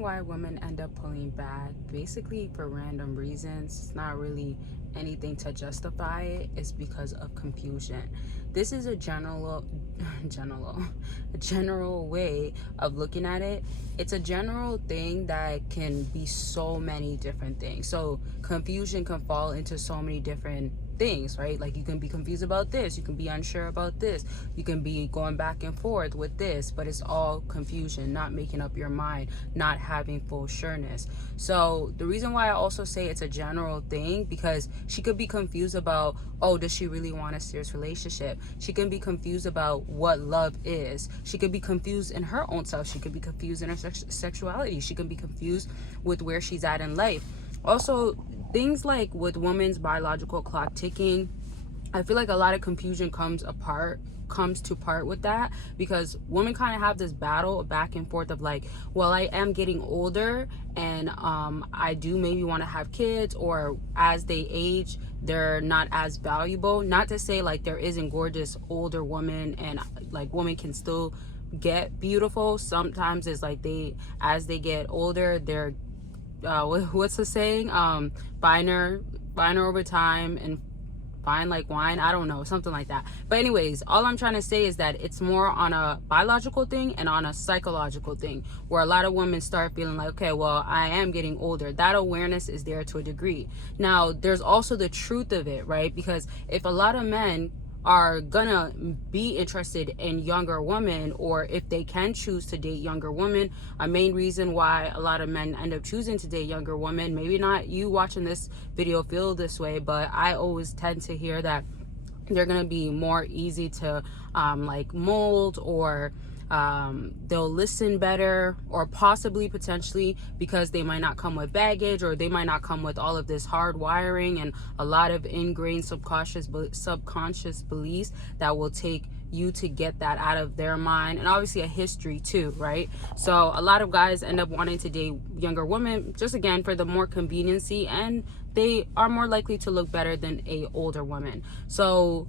reason why women end up pulling back, basically for random reasons, it's not really anything to justify it, is because of confusion. This is a general way of looking at it. It's a general thing that can be so many different things. So confusion can fall into so many different things, right? Like you can be confused about this, you can be unsure about this, you can be going back and forth with this, but it's all confusion, not making up your mind, not having full sureness. So the reason why I also say it's a general thing, because she could be confused about, oh, does she really want a serious relationship? She can be confused about what love is. She could be confused in her own self. She could be confused in her sexuality. She can be confused with where she's at in life. Also, things like with women's biological clock ticking, I feel like a lot of confusion comes to part with that, because women kind of have this battle back and forth of like, well, I am getting older and I do maybe want to have kids, or as they age they're not as valuable. Not to say like there isn't gorgeous older women, and like women can still get beautiful. Sometimes it's like as they get older, they're what's the saying, finer over time and fine like wine, I don't know, something like that. But anyways, all I'm trying to say is that it's more on a biological thing and on a psychological thing, where a lot of women start feeling like, okay, well, I am getting older. That awareness is there to a degree. Now there's also the truth of it, right? Because if a lot of men are gonna be interested in younger women, or if they can choose to date younger women, a main reason why a lot of men end up choosing to date younger women, maybe not you watching this video feel this way, but I always tend to hear that they're gonna be more easy to like mold, or they'll listen better, or possibly potentially because they might not come with baggage, or they might not come with all of this hard wiring and a lot of ingrained subconscious beliefs that will take you to get that out of their mind, and obviously a history too, right? So a lot of guys end up wanting to date younger women just again for the more conveniency, and they are more likely to look better than a older woman. So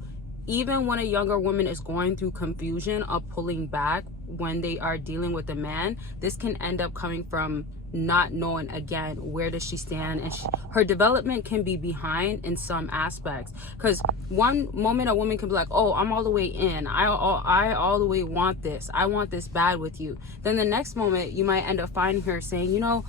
even when a younger woman is going through confusion of pulling back when they are dealing with a man, this can end up coming from not knowing, again, where does she stand, and her development can be behind in some aspects. Because one moment a woman can be like, oh, I'm all the way in, I all the way want this, I want this bad with you. Then the next moment you might end up finding her saying, you know,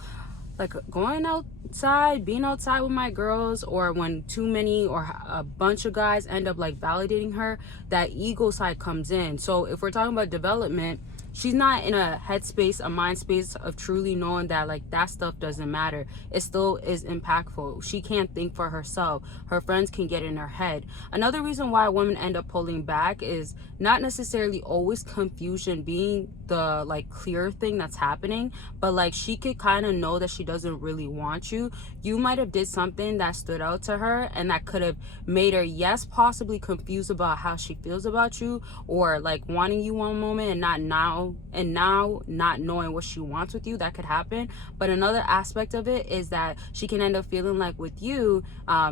like going outside, being outside with my girls, or when too many or a bunch of guys end up like validating her, that ego side comes in. So if we're talking about development, she's not in a headspace, a mind space of truly knowing that like that stuff doesn't matter. It still is impactful. She can't think for herself. Her friends can get in her head. Another reason why women end up pulling back is not necessarily always confusion being the like clear thing that's happening, but like she could kind of know that she doesn't really want you. You might have did something that stood out to her, and that could have made her, yes, possibly confused about how she feels about you, or like wanting you one moment and now not knowing what she wants with you. That could happen. But another aspect of it is that she can end up feeling like with you,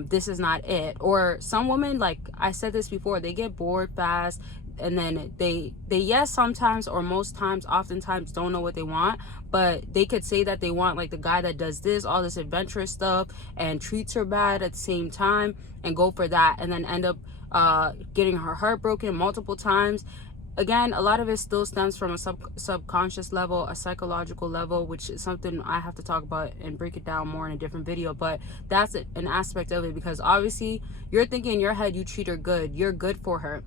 this is not it. Or some women, like I said this before, they get bored fast, and then they yes, sometimes or most times, oftentimes don't know what they want, but they could say that they want like the guy that does this, all this adventurous stuff, and treats her bad at the same time, and go for that, and then end up getting her heart broken multiple times. Again, a lot of it still stems from a subconscious level, a psychological level, which is something I have to talk about and break it down more in a different video. But that's an aspect of it, because obviously you're thinking in your head you treat her good, you're good for her,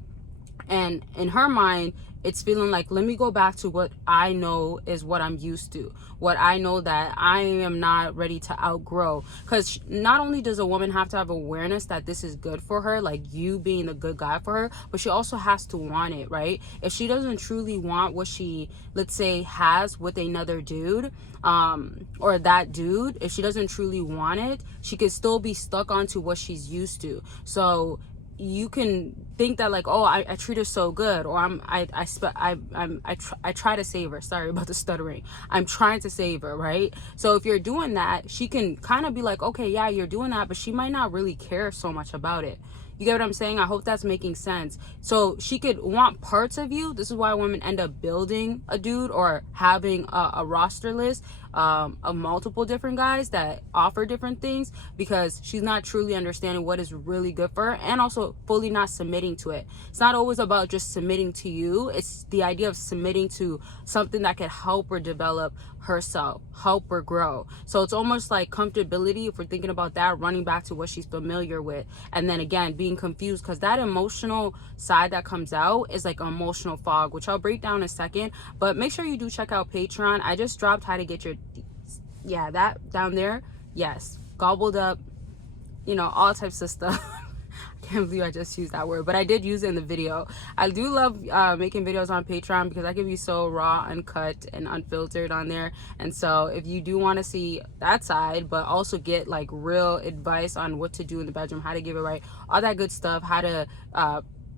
and in her mind it's feeling like, let me go back to what I know is what I'm used to, what I know that I am not ready to outgrow. Because not only does a woman have to have awareness that this is good for her, like you being a good guy for her, but she also has to want it, right? If she doesn't truly want what she, let's say, has with another dude, or that dude, if she doesn't truly want it, she could still be stuck onto what she's used to. So you can think that like, oh, I treat her so good, or I try to save her. Sorry about the stuttering. I'm trying to save her, right? So if you're doing that, she can kind of be like, okay, yeah, you're doing that, but she might not really care so much about it. You get what I'm saying? I hope that's making sense. So she could want parts of you. This is why women end up building a dude or having a roster list of multiple different guys that offer different things, because she's not truly understanding what is really good for her, and also fully not submitting to it. It's not always about just submitting to you. It's the idea of submitting to something that can help her develop herself, help her grow. So it's almost like comfortability, if we're thinking about that, running back to what she's familiar with, and then again being confused, because that emotional side that comes out is like emotional fog, which I'll break down in a second. But make sure you do check out Patreon. I just dropped how to get your, yeah, that down there, yes, gobbled up, you know, all types of stuff. I can't believe I just used that word, but I did use it in the video. I do love making videos on Patreon, because I can be so raw, uncut, and unfiltered on there. And so if you do want to see that side, but also get like real advice on what to do in the bedroom, how to give it right, all that good stuff, how to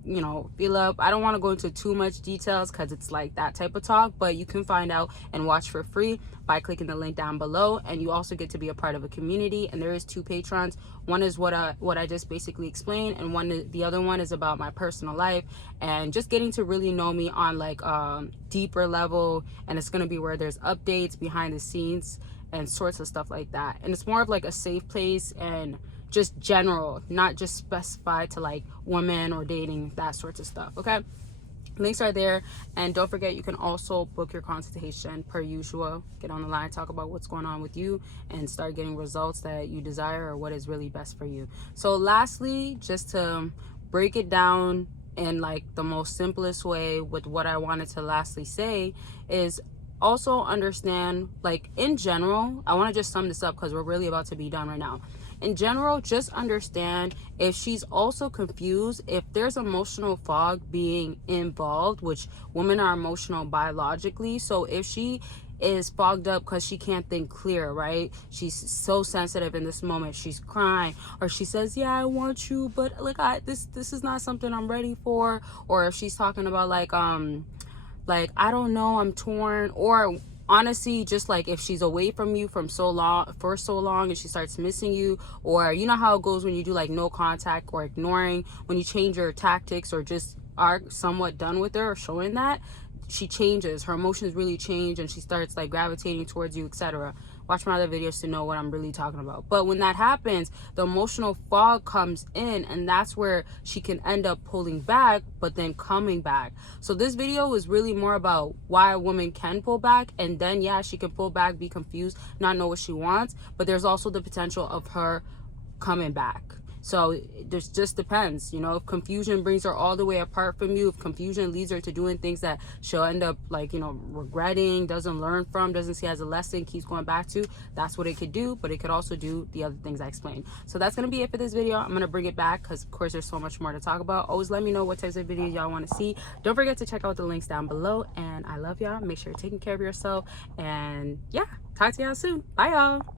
you know, feel up. I don't want to go into too much details because it's like that type of talk, but you can find out and watch for free by clicking the link down below. And you also get to be a part of a community, and there is 2 patrons. One is what I just basically explained, and the other one is about my personal life and just getting to really know me on like deeper level. And it's going to be where there's updates, behind the scenes, and sorts of stuff like that. And it's more of like a safe place, and just general, not just specified to like women or dating, that sorts of stuff. Okay, links are there. And don't forget, you can also book your consultation per usual. Get on the line, talk about what's going on with you, and start getting results that you desire, or what is really best for you. So lastly, just to break it down in like the most simplest way, with what I wanted to lastly say is also understand, like in general, I want to just sum this up because we're really about to be done right now. In general, just understand if she's also confused, if there's emotional fog being involved, which women are emotional biologically. So if she is fogged up because she can't think clear, right? She's so sensitive in this moment. She's crying, or she says, yeah, I want you, but like this is not something I'm ready for. Or if she's talking about like I don't know, I'm torn. Or honestly, just like if she's away from you for so long and she starts missing you, or you know how it goes when you do like no contact or ignoring, when you change your tactics or just are somewhat done with her or showing that, she changes, her emotions really change, and she starts like gravitating towards you, etc. Watch my other videos to know what I'm really talking about. But when that happens, the emotional fog comes in, and that's where she can end up pulling back, but then coming back. So this video is really more about why a woman can pull back, and then yeah, she can pull back, be confused, not know what she wants, but there's also the potential of her coming back. So it just depends, you know. If confusion brings her all the way apart from you, if confusion leads her to doing things that she'll end up like, you know, regretting, doesn't learn from, doesn't see as a lesson, keeps going back to, that's what it could do. But it could also do the other things I explained. So that's going to be it for this video. I'm going to bring it back because of course there's so much more to talk about. Always let me know what types of videos y'all want to see. Don't forget to check out the links down below, and I love y'all. Make sure you're taking care of yourself, and yeah, talk to y'all soon. Bye y'all.